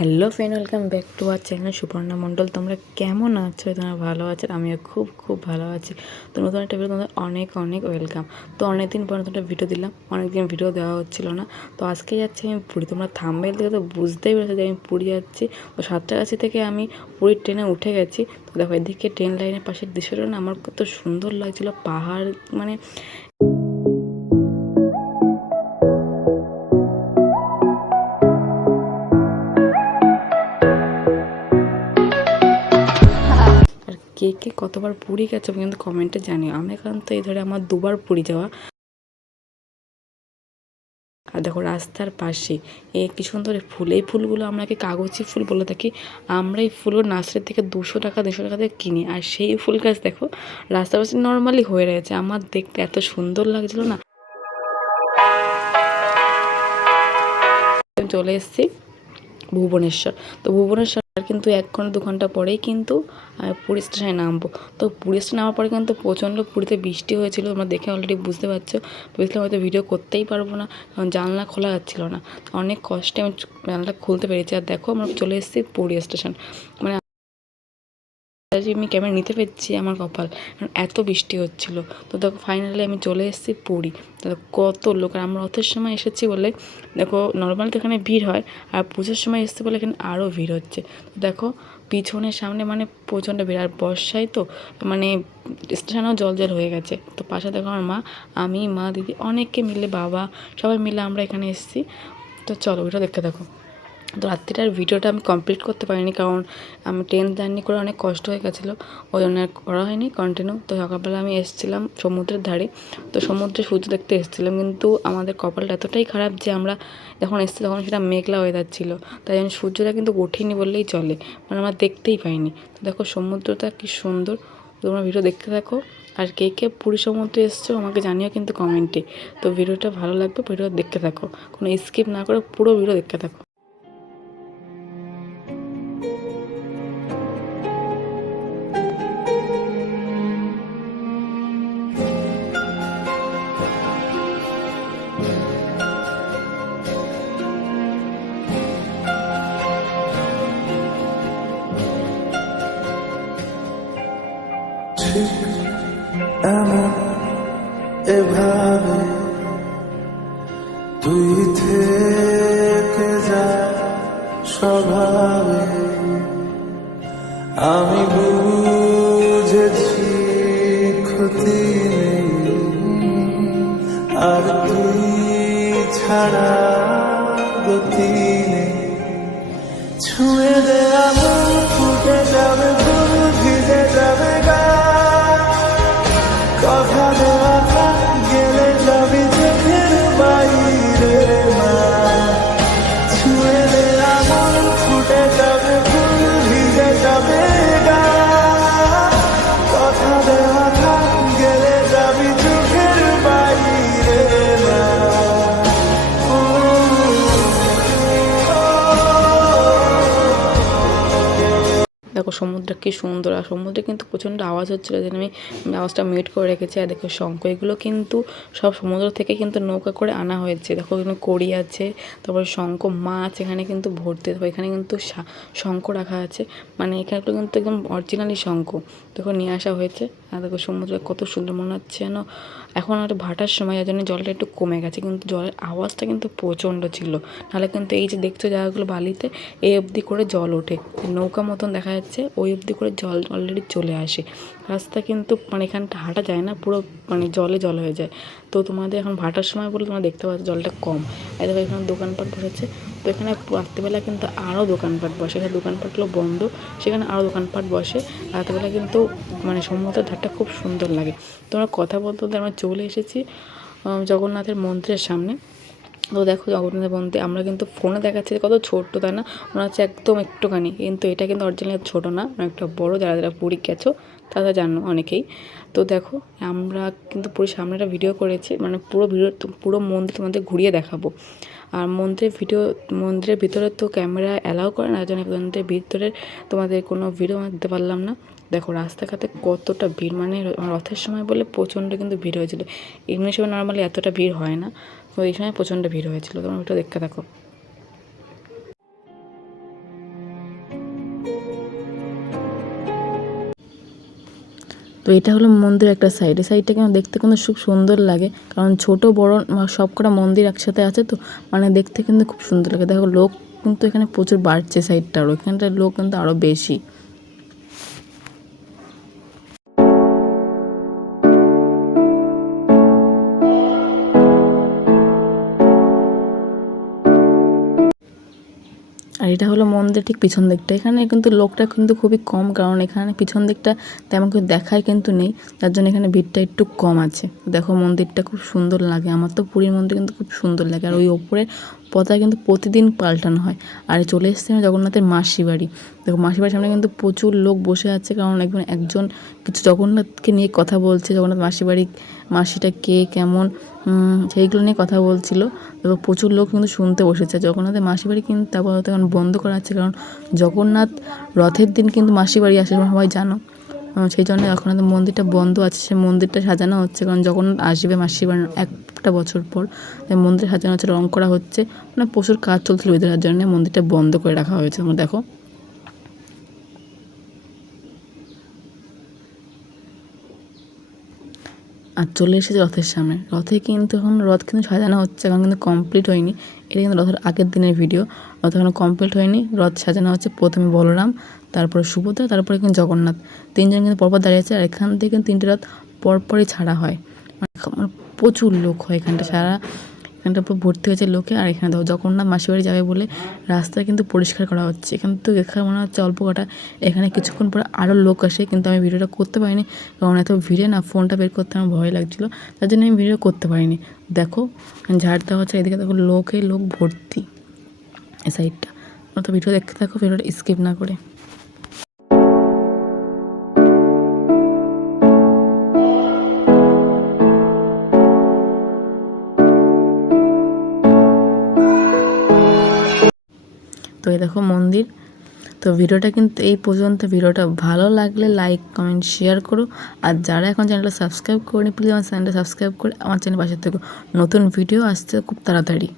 Hello friend, welcome back to our channel Suparna Mondal. তোমরা কেমন আছো? তোমরা ভালো আছো? আমিও খুব খুব ভালো আছি। তো নতুন একটা ভিডিও তোমাদের অনেক অনেক ওয়েলকাম। তো অনেকদিন পর নতুন একটা ভিডিও দিলাম, অনেকদিন ভিডিও দেওয়া হচ্ছিলো না। তো আজকে যাচ্ছি আমি পুরী। তোমরা থাম্বনেল থেকে তো বুঝতেই পেরেছো যে আমি পুরী যাচ্ছি। তো সাতটাগাছি থেকে আমি পুরীর ট্রেনে উঠে গেছি। তো দেখো এদিকে ট্রেন লাইনের পাশের দৃশ্যটা না আমার কত সুন্দর লাগছিলো। পাহাড় মানে আর কে কে কতবার পুরী গেছো কিন্তু কমেন্টে জানিও। আমি এখন তো এই ধরে আমার দুবার পুরী যাওয়া। আর দেখো রাস্তার পাশে কি সুন্দর ফুল। এই ফুলগুলো আমরা কাগজি ফুল বলে থাকি। আমরা এই ফুলগুলো নার্সারি থেকে 200 টাকা 150 টাকা দিয়ে কিনি। আর সেই ফুল গাছ দেখো রাস্তার পাশে নর্মালি হয়ে রয়েছে। আমার দেখতে এত সুন্দর লাগছিল না। চলে এসেছি ভুবনেশ্বর। তো ভুবনেশ্বর কিন্তু 1 ঘন্টা 2 ঘন্টা পরেই কিন্তু পুরী স্টেশনে নামবো। তো পুরী স্টেশনে নামার পরে কিন্তু প্রচণ্ড পুরীতে বৃষ্টি হয়েছিল। তোমরা দেখে অলরেডি বুঝতে পারছো। ভেবেছিলাম হয়তো ভিডিও করতেই পারবো না, কারণ জানলা খোলা যাচ্ছিলো না। তো অনেক কষ্টে আমি জানলাটা খুলতে পেরেছি। আর দেখো আমরা চলে এসেছি পুরী স্টেশন। মানে আমি ক্যামেরা নিতে পেরেছি, আমার কপাল, কারণ এত বৃষ্টি হচ্ছিলো। তো দেখো ফাইনালি আমি চলে এসেছি পুরী। তো কত লোক! আর আমরা রথের সময় এসেছি বলে দেখো নর্মালি তো এখানে ভিড় হয়, আর পুজোর সময় এসেছি বলে এখানে আরও ভিড় হচ্ছে। তো দেখো পিছনের সামনে মানে প্রচণ্ড ভিড়। আর বর্ষায় তো মানে স্টেশনেও জল জল হয়ে গেছে। তো পাশে দেখো আমার মা, আমি, মা, দিদি, অনেকে মিলে, বাবা, সবাই মিলে আমরা এখানে এসেছি। তো চলো ওইটা দেখতে দেখো। তো রাত্রিটার ভিডিওটা আমি কমপ্লিট করতে পারিনি, কারণ আমি ট্রেন জার্নি করে অনেক কষ্ট হয়ে গেছিলো, ওই জন্য আর করা হয়নি কন্টিনিউ। তো সকালবেলা আমি এসেছিলাম সমুদ্রের ধারে। তো সমুদ্রে সূর্য দেখতে এসেছিলাম, কিন্তু আমাদের কপালটা এতটাই খারাপ যে আমরা যখন এসেছি তখন সেটা মেঘলা ওয়েদার ছিল। তাই জন্য সূর্যটা কিন্তু ওঠেনি বললেই চলে, মানে আমরা দেখতেই পাইনি। তো দেখো সমুদ্রটা কী সুন্দর। তোমরা ভিডিও দেখতে থাকো। আর কে কে পুরী সমুদ্রে এসছো আমাকে জানিও কিন্তু কমেন্টে। তো ভিডিওটা ভালো লাগবে, ভিডিও দেখতে থাকো, কোনো স্কিপ না করে পুরো ভিডিও দেখতে থাকো। এমন এভাবে তুই থেকে যা স্বভাবে, আমি বুঝেছি ক্ষতি নেই, আর তুই ছাড়া গতি নেই। ছুঁয়ে দে আমার ফুটে যাবে ফুল, ভিজে যাবে গা, কথা দেওয়া গেলে যাবি চোখের বাইরে মা। ছুঁয়ে দে আমার ফুটে যাবে ফুল, ভিজে যাবে গা, কথা দেওয়া গেলে যাবি চোখের বাইরে মা। দেখো সমুদ্র কি সুন্দর। আর সমুদ্রে কিন্তু প্রচণ্ড আওয়াজ হচ্ছিলো, যেন আমি আওয়াজটা মিউট করে রেখেছি। আর দেখো শঙ্খ, এগুলো কিন্তু সব সমুদ্র থেকে কিন্তু নৌকা করে আনা হয়েছে। দেখো এখানে কড়ি আছে, তারপর শঙ্খ, মাছ এখানে কিন্তু ভর্তি। দেখো এখানে কিন্তু শঙ্খ রাখা আছে, মানে এখানে কিন্তু একদম অরিজিনালি শঙ্খ দেখো নিয়ে আসা হয়েছে। আর দেখো সমুদ্র কত সুন্দর মনে হচ্ছে যেন এখন আর ভাটার সময়, যার জন্য জলটা একটু কমে গেছে, কিন্তু জলের আওয়াজটা কিন্তু প্রচণ্ড ছিল। নাহলে কিন্তু এই যে দেখছো জায়গাগুলো বালিতে এই অবধি করে জল ওঠে, নৌকা মতন দেখা যাচ্ছে, ওই অবধি করে জল অলরেডি চলে আসে। রাস্তা কিন্তু মানে এখানটা হাঁটা যায় না, পুরো মানে জলে জল হয়ে যায়। তো তোমাদের এখন ভাটার সময় বলে তোমরা দেখতে পাচ্ছ জলটা কম। আর দেখো এখানে দোকানপাট বসেছে। তো এখানে রাত্রিবেলা কিন্তু আরও দোকানপাট বসে। এখানে দোকানপাটগুলো বন্ধ, সেখানে আরও দোকানপাট বসে। রাত্রিবেলা কিন্তু মানে সমুদ্রের ধারটা খুব সুন্দর লাগে। তোমরা কথা বলতে বলতে আমরা চলে এসেছি জগন্নাথের মন্দিরের সামনে। তো দেখো জগন্নাথ মন্দির আমরা কিন্তু ফোনে দেখাচ্ছি কত ছোট্ট, তাই না? মনে হচ্ছে একদম একটুখানি, কিন্তু এটা কিন্তু অরিজিনালি ছোটো না, অনেকটা বড়ো। যারা যারা পুরী গেছো তারা জানো অনেকেই। তো দেখো আমরা কিন্তু পুরীর সামনে একটা ভিডিও করেছি, মানে পুরো মন্দির তোমাদের ঘুরিয়ে দেখাবো। আর মন্দিরের ভিতরে তো ক্যামেরা অ্যালাউ করে না, জন্য মন্দিরের ভিতরে তোমাদের কোনো ভিডিও দিতে পারলাম না। দেখো রাস্তাঘাটে কতটা ভিড়, মানে রথের সময় বলে প্রচণ্ড কিন্তু ভিড় হয়েছিল। এমনি সময় নর্মালি এতটা ভিড় হয় না, তো এই সময় প্রচণ্ড ভিড় হয়েছিল। তোমরা ওটা দেখতে থাকো। তো এটা হলো মন্দিরের একটা সাইড, এই সাইডটা কিন্তু দেখতে কিন্তু খুব সুন্দর লাগে, কারণ ছোট বড় সবকটা মন্দির একসাথে আছে, তো মানে দেখতে কিন্তু খুব সুন্দর লাগে। দেখো লোক কিন্তু এখানে প্রচুর বাড়ছে সাইডটা, আর ওইখানটার লোক কিন্তু আরও বেশি। আর এটা হলো মন্দির ঠিক পিছন দিকটা, এখানে কিন্তু লোকটা কিন্তু খুবই কম, কারণ এখানে পিছন দিকটা তেমন কিছু দেখায় কিন্তু নেই, যার জন্য এখানে ভিড়টা একটু কম আছে। দেখো মন্দিরটা খুব সুন্দর লাগে, আমার তো পুরীর মন্দির কিন্তু খুব সুন্দর লাগে। আর ওই ওপরে পতাকা কিন্তু প্রতিদিন পাল্টানো হয়। আর চলে এসেছে জগন্নাথের মাসি বাড়ি, দেখো মাসি বাড়ির সামনে কিন্তু প্রচুর লোক বসে আছে, কারণ একজন কিছু জগন্নাথকে নিয়ে কথা বলছে, জগন্নাথ মাসি বাড়ি, মাসিটা কে কেমন সেইগুলো নিয়ে কথা বলছিল। তো প্রচুর লোক কিন্তু শুনতে বসেছে। জগন্নাথের মাসি বাড়ি কিন্তু তারপর এখন বন্ধ করা আছে, কারণ জগন্নাথ রথের দিন কিন্তু মাসি বাড়ি আসে, সবাই জানো। সেই জন্য এখন মন্দিরটা বন্ধ আছে, সেই মন্দিরটা সাজানো হচ্ছে, কারণ জগন্নাথ আসবে মাসি বাড়ি একটা বছর পর, তাই মন্দির সাজানো হচ্ছে, রং করা হচ্ছে, মানে প্রচুর কাজ চলছিল, ওই জন্য মন্দিরটা বন্ধ করে রাখা হয়েছে। তোমরা দেখো আর চলে এসেছে রথের সামনে, রথে কিন্তু এখন রথ কিন্তু সাজানো হচ্ছে, এখন কিন্তু কমপ্লিট হয়নি। এটা কিন্তু রথের আগের দিনের ভিডিও, রথ এখনো কমপ্লিট হয়নি। রথ সাজানো হচ্ছে, প্রথমে বলরাম, তারপরে সুভদ্রা, তারপরে কিন্তু জগন্নাথ, তিনজন কিন্তু পরপর দাঁড়িয়ে আছে। আর এখান থেকে কিন্তু তিনটে রথ পরপরই ছাড়া হয়, মানে প্রচুর লোক হয় এখানটা, এখানটা পুরো ভর্তি হয়েছে লোকে। আর এখানে দেখো জগন্নাথ মাসির বাড়ি যাবে বলে রাস্তা কিন্তু পরিষ্কার করা হচ্ছে, এখান তো দেখা মনে হচ্ছে অল্প কটা, এখানে কিছুক্ষণ পরে আরও লোক আসে, কিন্তু আমি ভিডিওটা করতে পারিনি, কারণ এত ভিড়ে না ফোনটা বের করতে আমার ভয় লাগছিলো, তার জন্য আমি ভিডিও করতে পারিনি। দেখো ঝাড় দেওয়া হচ্ছে, এদিকে দেখো লোক ভর্তি এই সাইডটা। তো ভিডিও দেখতে থাকো, ভিডিওটা স্কিপ না করে। তো এই দেখো মন্দির। তো ভিডিওটা কিন্তু এই পর্যন্ত, ভিডিওটা ভালো লাগলে লাইক কমেন্ট শেয়ার করো, আর যারা এখন চ্যানেলটা সাবস্ক্রাইব করেনি প্লিজ আমার চ্যানেলটা সাবস্ক্রাইব করে আমার চ্যানেল পাশে থেকো, নতুন ভিডিও আসছে খুব তাড়াতাড়ি।